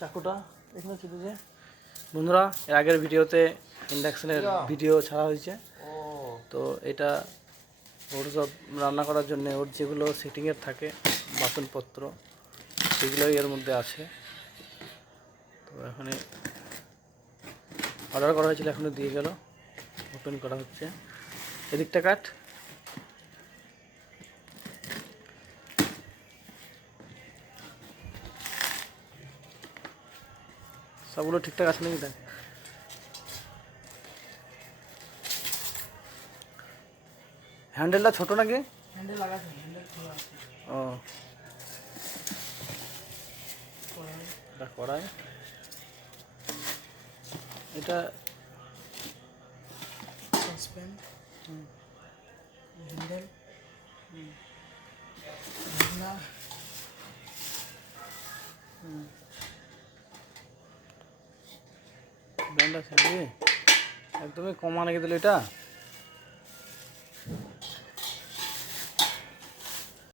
চাকুটা এখানে ছিল যে বন্ধুরা, এর আগের ভিডিওতে ইন্ডাকশনের ভিডিও ছাড়া হয়েছে। তো এটা ওর সব রান্না করার জন্য ওর যেগুলো সেটিংয়ের থাকে বাসনপত্র সেগুলোই এর মধ্যে আছে। তো এখানে অর্ডার করা হয়েছিল, এখনও দিয়ে গেল, ওপেন করা হচ্ছে। এদিকটা কাট। সবগুলো ঠিকঠাক আছে নাকি? দেখ, হ্যান্ডেলটা ছোট নাকি? হ্যান্ডেল লাগাছে, হ্যান্ডেল খোলা আছে। ও, এটা কড়াই। এটা সসপ্যান, হ্যান্ডেল, ঢাকনা। ব্র্যান্ড আছে নাকি? একদমই কমা নাকি দিল এটা?